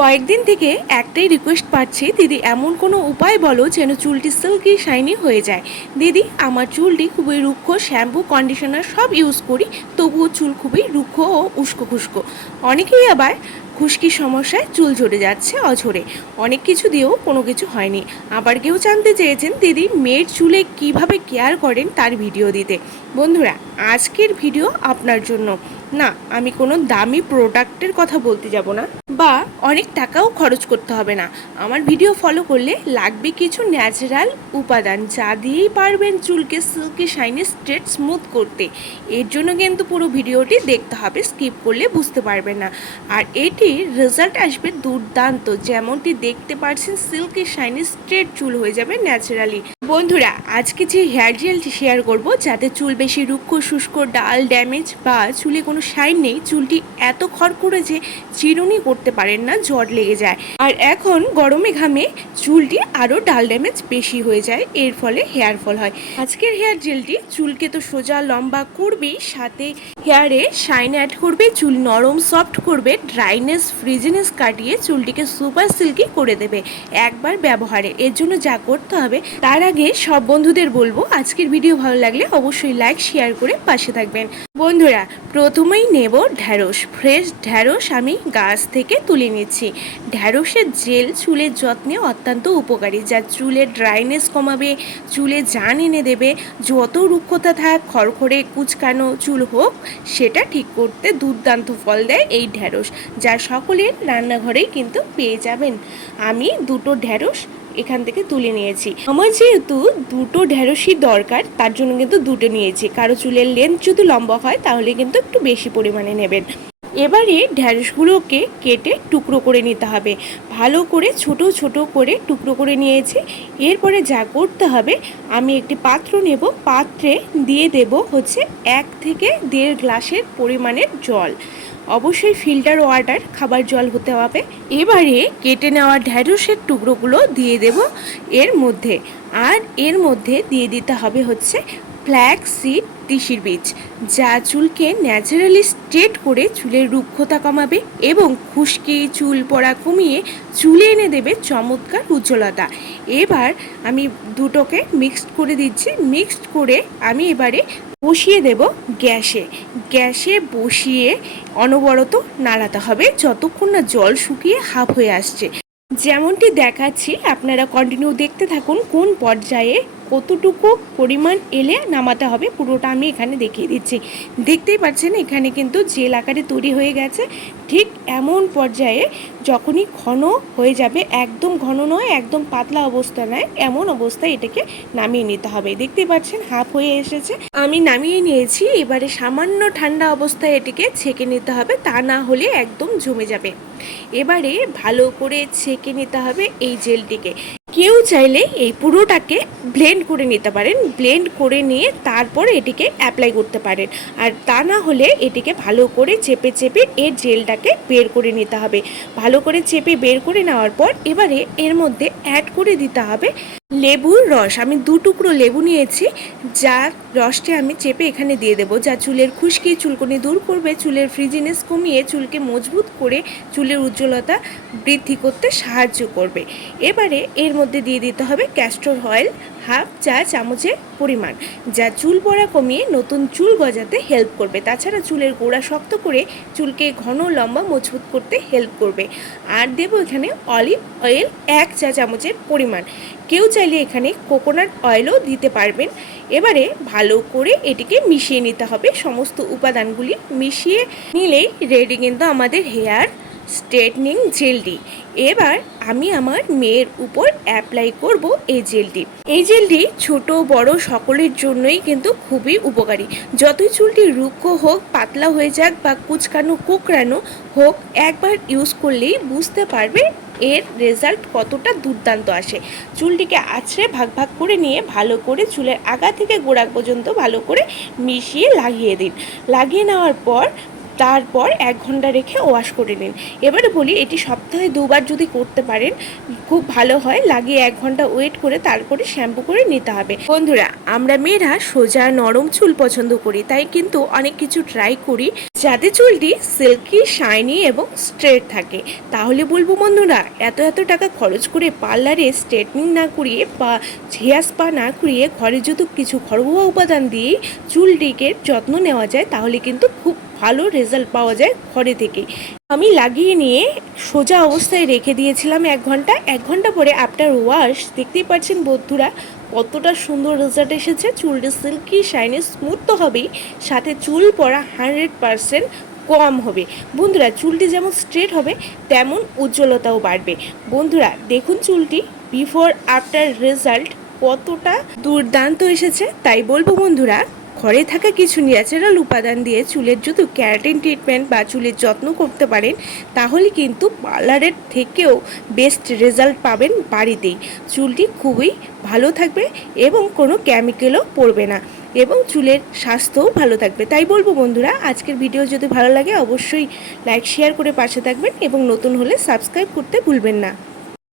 কয়েকদিন থেকে একটাই রিকোয়েস্ট পাচ্ছি, দিদি এমন কোনো উপায় বলো যেন চুলটি সিল্কি শাইনি হয়ে যায়। দিদি আমার চুলটি খুবই রুক্ষ, শ্যাম্পু কন্ডিশনার সব ইউজ করি, তবুও চুল খুবই রুক্ষ ও উস্কো খুস্কো। অনেকেই আবার খুশকির সমস্যায় চুল ঝরে যাচ্ছে অঝরে, অনেক কিছু দিয়েও কোনো কিছু হয়নি। আবার কেউ জানতে চেয়েছেন দিদি মেয়ের চুলে কিভাবে কেয়ার করেন তার ভিডিও দিতে। বন্ধুরা, আজকের ভিডিও আপনার জন্য। না, আমি কোনো দামি প্রোডাক্টের কথা বলতে যাব না, বা অনেক টাকাও খরচ করতে হবে না। আমার ভিডিও ফলো করলে লাগবে কিছু ন্যাচারাল উপাদান, যা দিয়েই পারবেন চুলকে সিল্কি শাইনি স্ট্রেট স্মুথ করতে। এর জন্য কিন্তু পুরো ভিডিওটি দেখতে হবে, স্কিপ করলে বুঝতে পারবেন না। আর এটির রেজাল্ট আসবে দুর্দান্ত, যেমনটি দেখতে পাচ্ছেন সিল্কি শাইনি স্ট্রেট চুল হয়ে যাবে ন্যাচারালি। বন্ধুরা, আজকে যে হেয়ার জেলটি শেয়ার করব, যাতে চুল বেশি রুক্ষ, শুষ্ক, ডাল ড্যামেজ বা চুলে কোনো শাইন নেই, চুলটি এত খড়খড়ে যে চিরুনি করতে পারেন না, জট লেগে যায়। আর এখন গরমে ঘামে চুলটি আরও ডাল ড্যামেজ বেশি হয়ে যায়, এর ফলে হেয়ার ফল হয়। আজকের হেয়ার জেলটি চুলকে তো সোজা লম্বা করবেই, সাথে হেয়ারে শাইন অ্যাড করবে, চুল নরম সফট করবে, ড্রাইনেস ফ্রিজিনেস কাটিয়ে চুলটিকে সুপার সিল্কি করে দেবে একবার ব্যবহারে। এর জন্য যা করতে হবে, তার আগে সব বন্ধুদের বলবো, আজকের ভিডিও ভালো লাগলে অবশ্যই লাইক শেয়ার করে পাশে থাকবেন। বন্ধুরা, প্রথমেই নেব ঢ্যাঁড়স। ফ্রেশ ঢ্যাঁড়স আমি গাছ থেকে তুলে নিচ্ছি। ঢ্যাঁড়সের জেল চুলের যত্নে অত্যন্ত উপকারী, যা চুলের ড্রাইনেস কমাবে, চুলে জান এনে দেবে। যত রুক্ষতা থাক, খড়খড়ে কুচকানো চুল হোক, সেটা ঠিক করতে দুর্দান্ত ফল দেয় এই ঢ্যাঁড়স, যা সকলের রান্নাঘরেই কিন্তু পেয়ে যাবেন। আমি দুটো ঢ্যাঁড়স এখান থেকে তুলে নিয়েছি। আমার যেহেতু দুটো ঢ্যাঁড়সই দরকার, তার জন্য কিন্তু দুটো নিয়েছি। কারো চুলের লেন্থ যদি লম্বা হয় তাহলে কিন্তু একটু বেশি পরিমাণে নেবেন। এবারে ঢ্যাঁড়সগুলোকে কেটে টুকরো করে নিতে হবে, ভালো করে ছোট ছোট করে টুকরো করে নিয়েছি। এরপরে যা করতে হবে, আমি একটি পাত্র নেব, পাত্রে দিয়ে দেব হচ্ছে 1 থেকে 1.5 গ্লাসের পরিমাণের জল। অবশ্যই ফিল্টার ওয়াটার, খাবার জল হতে হবে। এবারে কেটে নেওয়া ঢ্যাঁড়সের টুকরোগুলো দিয়ে দেব এর মধ্যে। আর এর মধ্যে দিয়ে দিতে হবে হচ্ছে ফ্ল্যাক্স সিড, তিসির বীজ, যা চুলকে ন্যাচারালি স্ট্রেট করে চুলের রুক্ষতা কমাবে এবং খুশকি, চুল পড়া কমিয়ে চুলে এনে দেবে চমৎকার উজ্জ্বলতা। এবার আমি দুটোকে মিক্সড করে দিচ্ছি। মিক্সড করে আমি এবারে বসিয়ে দেব গ্যাসে। গ্যাসে বসিয়ে অনবরত নাড়াতে হবে যতক্ষণ না জল শুকিয়ে হাফ হয়ে আসছে। যেমনটি দেখাচ্ছি, আপনারা কন্টিনিউ দেখতে থাকুন কোন পর্যায়ে কতটুকু পরিমাণ এলে নামাতে হবে, পুরোটা আমি এখানে দেখিয়ে দিচ্ছি। দেখতেই পাচ্ছেন এখানে কিন্তু জেল আকারে তৈরি হয়ে গেছে। ঠিক এমন পর্যায়ে যখনই ঘন হয়ে যাবে, একদম ঘন নয়, একদম পাতলা অবস্থা নয়, এমন অবস্থায় এটাকে নামিয়ে নিতে হবে। দেখতেই পাচ্ছেন হাফ হয়ে এসেছে, আমি নামিয়ে নিয়েছি। এবারে সামান্য ঠান্ডা অবস্থায় এটিকে ছেঁকে নিতে হবে, তা না হলে একদম জমে যাবে। এবারে ভালো করে ছেঁকে নিতে হবে এই জেলটিকে। কেউ চাইলে এই পুরোটাকে ব্লেন্ড করে নিতে পারেন, ব্লেন্ড করে নিয়ে তারপর এটিকে অ্যাপ্লাই করতে পারেন। আর তা না হলে এটিকে ভালো করে চেপে চেপে এর জেলটাকে বের করে নিতে হবে। ভালো করে চেপে বের করে নেওয়ার পর এবারে এর মধ্যে অ্যাড করে দিতে হবে লেবুর রস। আমি 2 টুকরো লেবু নিয়েছি, যার রসটি আমি চেপে এখানে দিয়ে দেবো, যা চুলের খুশকি, চুলকুনি দূর করবে, চুলের ফ্রিজিনেস কমিয়ে চুলকে মজবুত করে চুলের উজ্জ্বলতা বৃদ্ধি করতে সাহায্য করবে। এবারে এর মধ্যে দিয়ে দিতে হবে ক্যাস্টর অয়েল, হাফ চা চামচের পরিমাণ, যা চুল পড়া কমিয়ে নতুন চুল গজাতে হেল্প করবে। তাছাড়া চুলের গোড়া শক্ত করে চুলকে ঘন লম্বা মজবুত করতে হেল্প করবে। আর দেব এখানে অলিভ অয়েল 1 চা চামচের পরিমাণ। কেউ চাইলে এখানে কোকোনাট অয়েলও দিতে পারবেন। এবারে ভালো করে এটিকে মিশিয়ে নিতে হবে। সমস্ত উপাদানগুলি মিশিয়ে নিলেই রেডি কিন্তু আমাদের হেয়ার স্ট্রেটনিং জেলটি। এবার আমি আমার মেয়ের উপর অ্যাপ্লাই করব এই জেলটি। এই জেলটি ছোট বড় সকলের জন্যই কিন্তু খুবই উপকারী। যতই চুলটি রুক্ষ হোক, পাতলা হয়ে যাক বা কুচকানো কোঁকড়ানো হোক, একবার ইউজ করলেই বুঝতে পারবে এর রেজাল্ট কতটা দুর্দান্ত আসে। চুলটিকে আছড়ে ভাগ ভাগ করে নিয়ে ভালো করে চুলের আগা থেকে গোড়া পর্যন্ত ভালো করে মিশিয়ে লাগিয়ে দিন। লাগিয়ে নেওয়ার পর তারপর 1 ঘন্টা রেখে ওয়াশ করে নিন। এবারে বলি এটি সপ্তাহে 2 বার যদি করতে পারেন খুব ভালো হয়। লাগিয়ে 1 ঘন্টা ওয়েট করে তারপরে শ্যাম্পু করে নিতে হবে। বন্ধুরা, আমরা মেয়েরা সোজা নরম চুল পছন্দ করি, তাই কিন্তু অনেক কিছু ট্রাই করি যাতে চুলটি সিল্কি, শাইনি এবং স্ট্রেট থাকে। তাহলে বলবো বন্ধুরা, এত টাকা খরচ করে পার্লারে স্ট্রেটনিং না করিয়ে বা হেয়ার স্পা না করিয়ে ঘরে যদি কিছু ঘরোয়া উপাদান দিয়েই চুলটিকে যত্ন নেওয়া যায় তাহলে কিন্তু খুব ভালো রেজাল্ট পাওয়া যায় ঘরে থেকেই। আমি লাগিয়ে নিয়ে সোজা অবস্থায় রেখে দিয়েছিলাম 1 ঘন্টা। 1 ঘন্টা পরে আফটার ওয়াশ দেখতেই পাচ্ছেন বন্ধুরা কতটা সুন্দর রেজাল্ট এসেছে। চুলটি সিল্কি, শাইনি, স্মুথ তো হবেই, সাথে চুল পড়া 100% কম হবে। বন্ধুরা, চুলটি যেমন স্ট্রেট হবে তেমন উজ্জ্বলতাও বাড়বে। বন্ধুরা দেখুন চুলটি বিফোর আফটার রেজাল্ট কতটা দুর্দান্ত এসেছে। তাই বলবো বন্ধুরা, ঘরে থাকা কিছু ন্যাচারাল উপাদান দিয়ে চুলের যদি ক্যারাটিন ট্রিটমেন্ট বা চুলের যত্ন করতে পারেন তাহলে কিন্তু পার্লারের থেকেও বেস্ট রেজাল্ট পাবেন বাড়িতেই। চুলটি খুবই ভালো থাকবে এবং কোনো কেমিক্যালও পড়বে না এবং চুলের স্বাস্থ্যও ভালো থাকবে। তাই বলবো বন্ধুরা, আজকের ভিডিও যদি ভালো লাগে অবশ্যই লাইক শেয়ার করে পাশে থাকবেন এবং নতুন হলে সাবস্ক্রাইব করতে ভুলবেন না।